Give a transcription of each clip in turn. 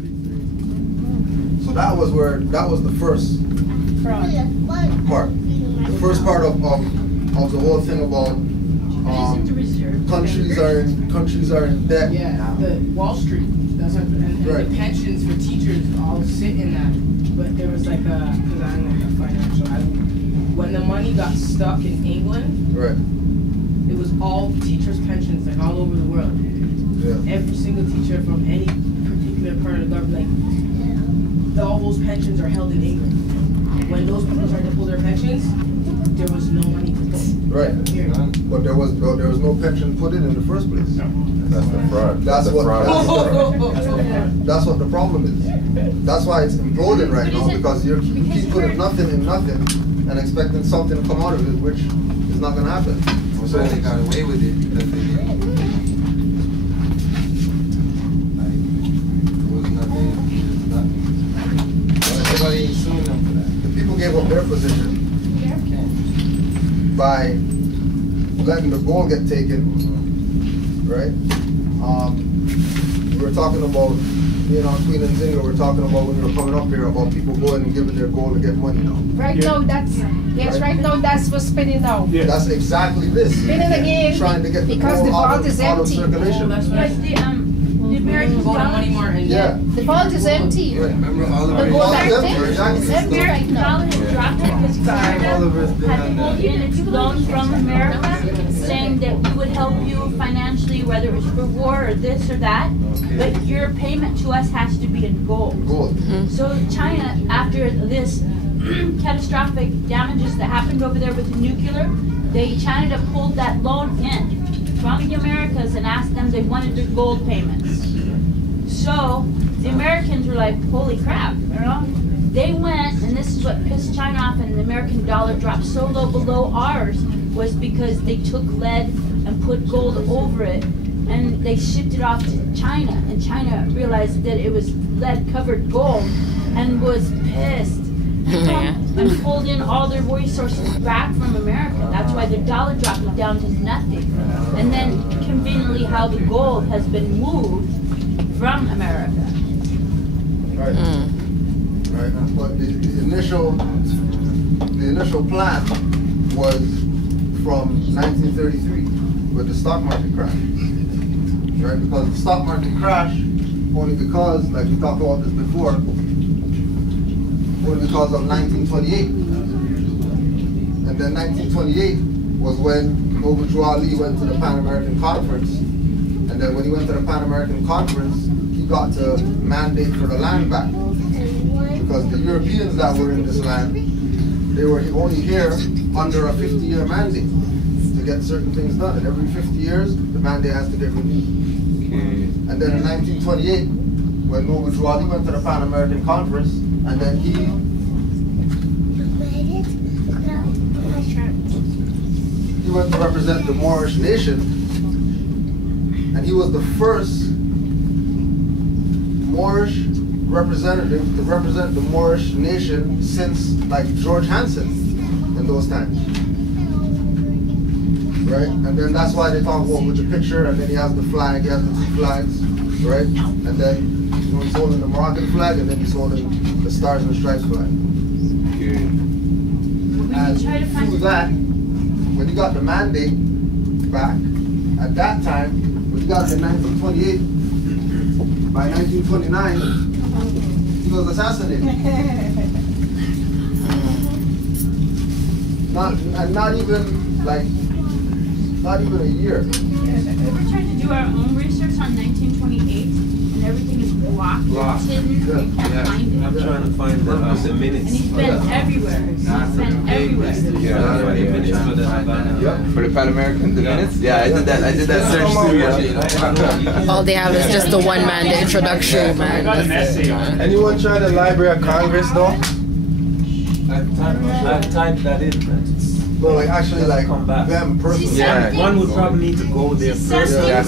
1933. So that was the first part. The first part of the whole thing about countries are in debt. Yeah, the Wall Street. That's what, and the pensions for teachers all sit in that. But there was like because I'm like a financial. When the money got stuck in England, right, it was all teachers' pensions like all over the world. Yeah. Every single teacher from any particular part of the government, like all those pensions are held in England. When those people started to pull their pensions, there was no money to pull. Right. Here. But there was no pension put in the first place. No. That's the fraud. That's what the problem is. That's why it's imploding right now, because you keep putting nothing in nothing and expecting something to come out of it, which is not going to happen. So they got away with it because there was nothing. Nobody ain't suing them for that. The people gave up their position by letting the gold get taken, right? We were talking about, Queen and Zinga, we're talking about when we were coming up here about people going and giving their gold to get money now. Right now, right now that's what's spinning now. Yeah. That's exactly this. Spinning again, trying to get the gold out of circulation. That's right. The American dollar anymore. Yeah. The vault is empty. Right. Remember all The of gold it? is empty. Exactly. It's empty right now. has dropped because China All of us been had on pulled that. in its loan from America, saying that we would help you financially, whether it was for war or this or that, but your payment to us has to be in gold. Gold. So China, after this catastrophic damages that happened over there with the nuclear, China pulled that loan in from the Americas and asked them they wanted their gold payments. So the Americans were like, holy crap, They went, and this is what pissed China off, and the American dollar dropped so low below ours, was because they took lead and put gold over it, and they shipped it off to China, and China realized that it was lead-covered gold, and was pissed. And pulled in all their resources back from America. That's why their dollar dropped down to nothing. And then, conveniently, how the gold has been moved from America. Right. Right. But the initial plan was from 1933 with the stock market crash. Right? Because the stock market crash, only because, like we talked about this before, only because of 1928. And then 1928 was when Noble Drew Ali went to the Pan American Conference. And then when he went to the Pan American Conference, he got to mandate for the land back. Because the Europeans that were in this land, they were only here under a 50-year mandate to get certain things done. And every 50 years, the mandate has to get renewed. And then in 1928, when Noble Drew Ali went to the Pan American Conference, and then he went to represent the Moorish nation, and he was the first Moorish representative to represent the Moorish nation since like George Hansen in those times. Right? And then that's why they talk about with the picture, and then he has the flag, he has the two flags, right? And then he's holding the Moroccan flag, and then he's holding the Stars and Stripes flag. And through that, when he got the mandate back, at that time, when he got it in 1928, by 1929, he was assassinated. Not even a year. We're trying to do our own research on 1928, and everything is blocked. It's hidden. We can't find it. I'm trying to find the minutes. And he's been everywhere. He's been everywhere. For the Pan American, the minutes? Yeah, I did that search too. Yeah. All they have is just the one man, the introduction, man. Anyone try the Library of Congress though? I've typed that in, man. But like actually like them personally. Yeah, one would probably need to go there first. Yeah.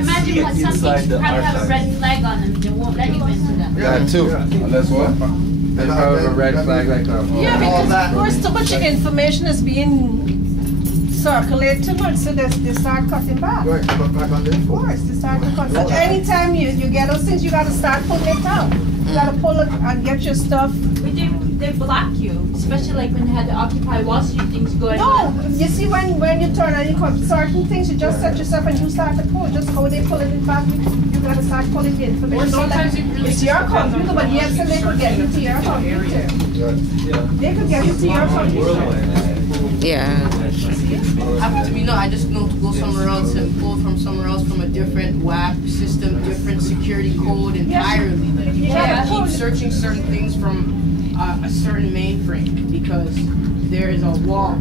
Imagine what something you probably have a red flag on them. They won't let you into them. Yeah, too. Unless what? They probably have a red flag like that. Yeah, because of course so much information is being circulate too much, so they start cutting back. Right, cut back on the Of info. course, they start to cut. So anytime you get those things, you got to start pulling it out. You got to pull it and get your stuff. But they block you, especially like when they had the Occupy Wall Street things going on. No, you see when you turn and you cut certain things, you just set yourself and you start to pull. Just how they pull it back, you got to start pulling the information. So that it's your computer, but yes, and they could get into your computer. They could get into your computer. Yeah. Happen to me, no, I just know to go somewhere else and pull from somewhere else from a different WAP system, different security code entirely. Like you can't keep searching certain things from a certain mainframe because there is a wall.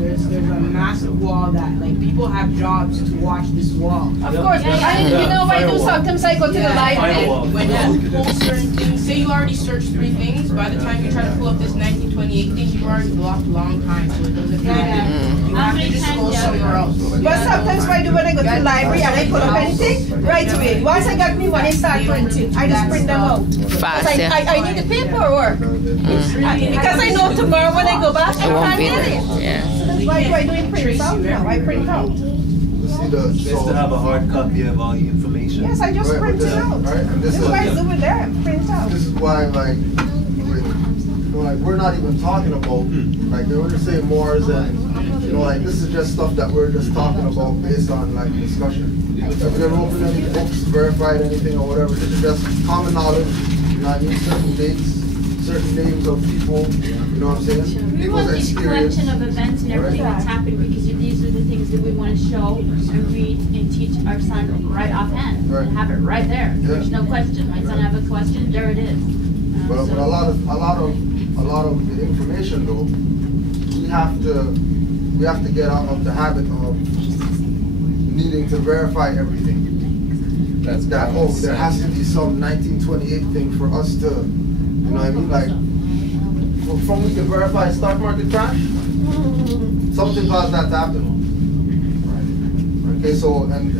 There's a massive wall that like people have jobs to watch this wall. Of course, and you know what I do sometimes I go to the library. When you pull certain things, say you already searched 3 things, by the time you try to pull up this 1928 thing, you've already blocked a long time, so it doesn't matter. You have to just go somewhere else. But sometimes what I do when I go to the library and I pull up anything, right away. Once I got me when I start printing, I just print them out. Fast, yeah. I need the paperwork. Because I know tomorrow when I go back, I It won't can't be get there. it. Yeah. So that's why do I do it print out now? I print out. Just to have a hard copy of all the information. Yes, I just print it out. This is why it's over there, print out. This is why, like, we're not even talking about, like, they were just saying Moors and, like, this is just stuff that we're just talking about based on, like, discussion. If we never opened any books, verified anything or whatever, this is just common knowledge, I mean, certain dates, certain names of people, you know what I'm saying? We want this collection of events and everything that's happened because these are the things that we want to show and read and teach our son right offhand. Right. And have it right there. There's no question. My son have a question, there it is. But a lot of the information though, we have to get out of the habit of needing to verify everything. That's that. Oh, there has to be some 1928 thing for us to, you know what I mean? Like, from we can verify stock market crash, something caused that to happen. Okay, so and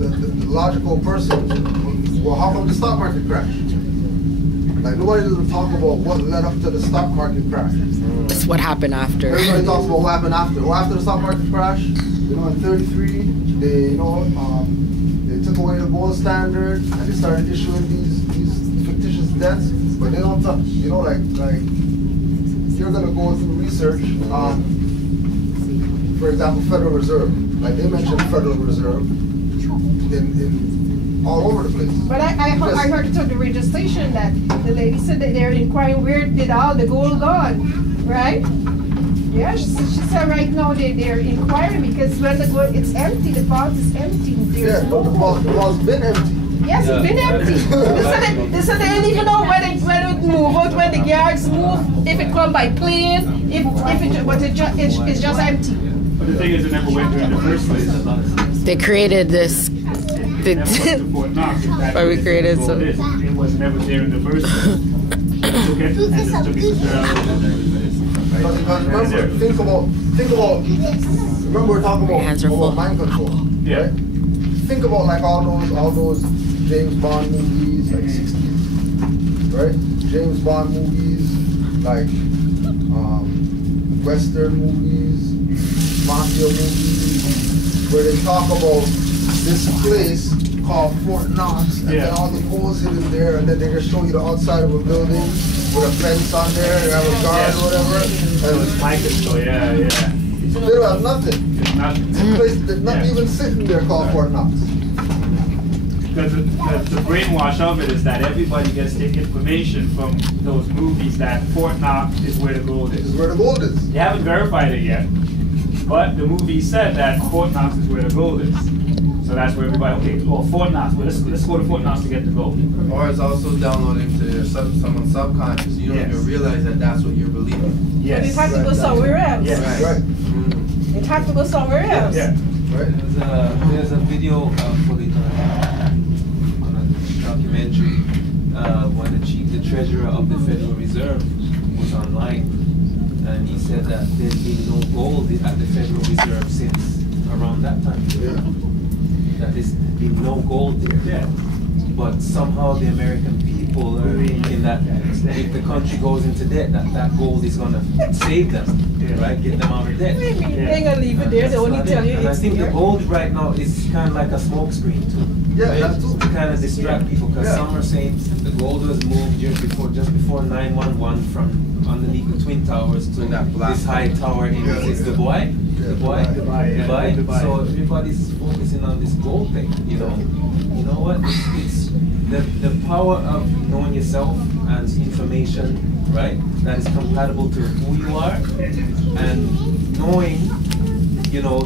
the logical person, well, how come the stock market crashed? Like nobody doesn't talk about what led up to the stock market crash. That's what happened after. Everybody talks about what happened after. Well, after the stock market crash, in '33, they took away the gold standard and they started issuing these fictitious debts. But they don't talk, like you're gonna go through research on, for example, Federal Reserve. Like they mentioned Federal Reserve in all over the place. But I heard it on the radio station that the lady said that they're inquiring where did all the gold gone, right? Yeah, she said right now they're inquiring because when the gold, it's empty, the vault is empty. Yeah, but the vault's been empty. Yes, it's been empty. They said they didn't even know when it move out, when the guards move, if it come by plane, it's just empty. But the thing is, it never went there in the first place. They created this. Why we created so. It was never there in the first place. They took it and just took it to Because remember, think about. Remember, we're talking about mind control. Yeah. Right? Think about like all those James Bond movies, like 60s, right? James Bond movies, like Western movies, mafia movies, where they talk about this place called Fort Knox, and then all the holes hidden there, and then they just show you the outside of a building with a fence on there, they have a guard or whatever. They don't have nothing. It's a place that's not even sitting there called Fort Knox. Because the brainwash of it is that everybody gets the information from those movies that Fort Knox is where the gold is. This is where the gold is. They haven't verified it yet, but the movie said that Fort Knox is where the gold is. So that's where everybody, okay, well, Fort Knox, well, let's go to Fort Knox to get the gold. Or it's also downloading to someone's subconscious. You don't even realize that that's what you're believing. But it has to go somewhere else. Yes. Right. It has to go somewhere else. Yeah. Right. There's a video footage on a documentary when the treasurer of the Federal Reserve was online, and he said that there's been no gold at the Federal Reserve since around that time. Yeah. That there's been no gold there. Yeah. But somehow the American people hopeful or thinking that if the country goes into debt, that gold is going to save them, right? Get them out of debt. They're gonna leave it there. They only tell you And I it's think there. the gold right now is kind of like a smoke screen too. Yeah, Right? that's true. To kind of distract people, because Yeah. some are saying the gold was moved just before 9/11 from underneath the Twin Towers to this high tower in is Dubai. Dubai. So everybody's focusing on this gold thing, you know. You know what? It's the power of knowing yourself and information, right? That is compatible to who you are, and knowing, you know,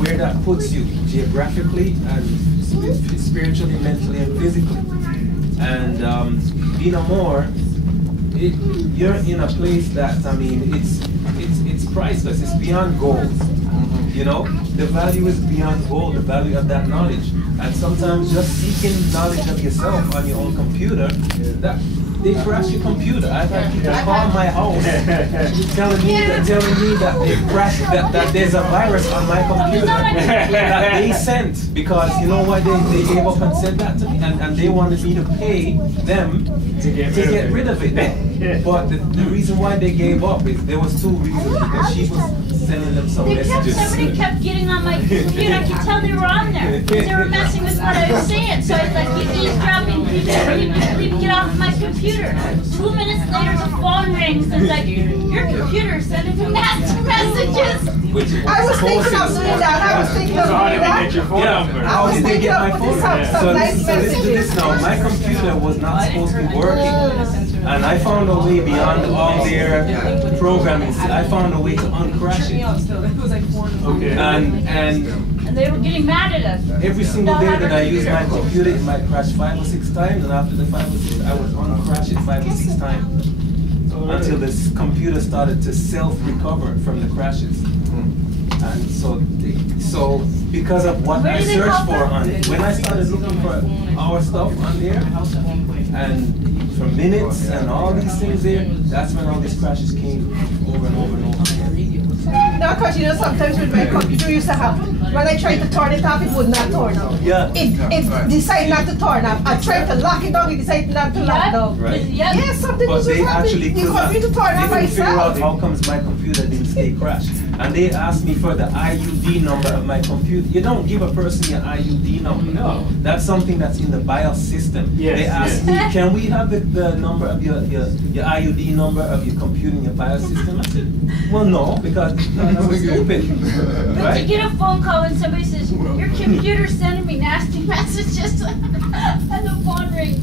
where that puts you geographically and spiritually, mentally, and physically. And being a Moor, you're in a place that, I mean, it's priceless. It's beyond gold. You know, the value is beyond gold. The value of that knowledge. And sometimes just seeking knowledge of yourself on your own computer, that they crash your computer. I've had people call my house telling me that they crashed, that there's a virus on my computer that they sent, because you know what, they gave up and said that to me, and they wanted me to pay them to get rid of it. But the reason why they gave up is there was two reasons, because she was sending them some messages. Somebody kept getting on my computer. I could tell they were on there. They were messing with what I was saying. So I was like, you eavesdropping, please get off my computer. 2 minutes later, the phone rings. It's like, your computer is sending me nasty messages. I was thinking of doing that. I was thinking of So how doing did they get that. your phone number? I was thinking of putting some nice So listen to this messages. now. My computer was not supposed to be working, and I found a way beyond all their programming. I found a way to uncrash it. Okay. And they were getting mad at us. every single day that I use my computer, it might crash 5 or 6 times, and after the 5 or 6, I would uncrash it 5 or 6 times until this computer started to self-recover from the crashes. And so because of what I searched for on it, when I started looking for our stuff on there, and for minutes and all these things there, that's when all these crashes came over and over and over again. No, because you know, sometimes with my computer used to happen. When I tried to turn it off, it would not turn off. Yeah. It decided not to turn off. I tried to lock it down, it decided not to lock down. Right. Yes, something But was they happening. actually The could not, computer turned off by they couldn't figure out itself. how comes my computer didn't stay crashed. And they asked me for the IUD number of my computer. You don't give a person your IUD number. No. That's something that's in the BIOS system. Yes, They asked me, can we have the number of your IUD number of your computer in your BIOS system? I said, well, no, because that's stupid. But Right? you get a phone call and somebody says, your computer's sending me nasty messages, and the phone rings.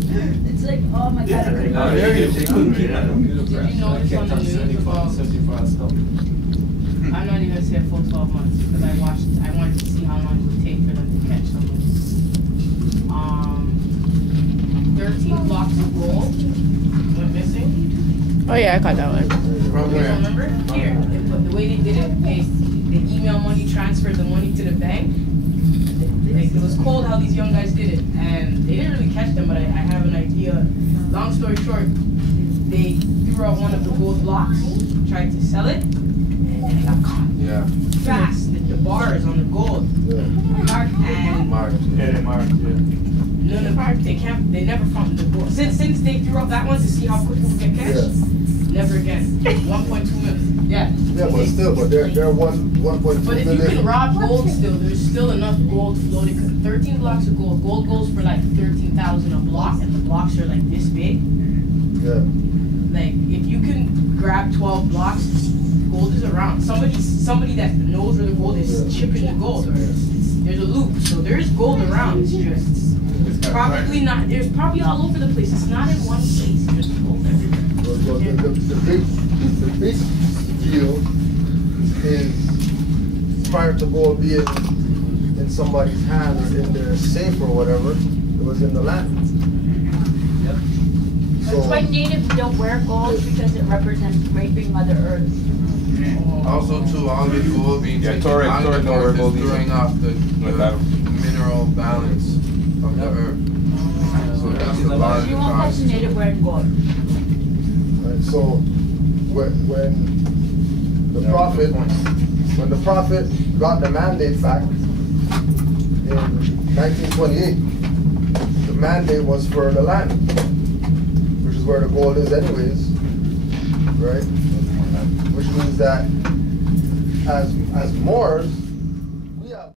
It's like, oh my God. They couldn't keep my computer Did you crashed. know I this kept on the on news searching for our stuff. I'm not even gonna say a full 12 months because I wanted to see how long it would take for them to catch someone. 13 blocks of gold went missing. Oh yeah, I got that one. From You where? don't remember? Here, the way they did it, they email money, transferred the money to the bank. Like, it was cold how these young guys did it, and they didn't really catch them, but I have an idea. Long story short, they threw out one of the gold blocks, tried to sell it, and they got caught. Yeah. Fast, the bars on the gold. Marked and Mark. Yeah, they marked, yeah. no, they never found the gold. Since they threw out that one to see how quick it would get catch, never again. 1.2 million. Yeah. Yeah, but still, they're 1.2 But if you million. can rob gold still, there's still enough gold floating. 'Cause 13 blocks of gold. Gold goes for like 13,000 a block, and the blocks are like this big. Yeah. Like, if you can grab 12 blocks, gold is around. Somebody that knows where the gold is chipping the gold. Or there's a loop, so there's gold around. It's just probably not. There's probably all over the place. It's not in one place. There's gold everywhere. Well, the big deal is prior to gold being in somebody's hands, in their safe or whatever, it was in the land. Yep. That's why natives don't wear gold, because it represents raping Mother Earth. Also, too, all this gold being taken Torrid out of the don't wear north gold is either. throwing off the that. mineral balance of the earth. So that's a lot of You the won't catch cost. a native wearing gold. Right, so when the prophet got the mandate back in 1928, the mandate was for the land. is where the gold is anyways, right? Which means that as Moors,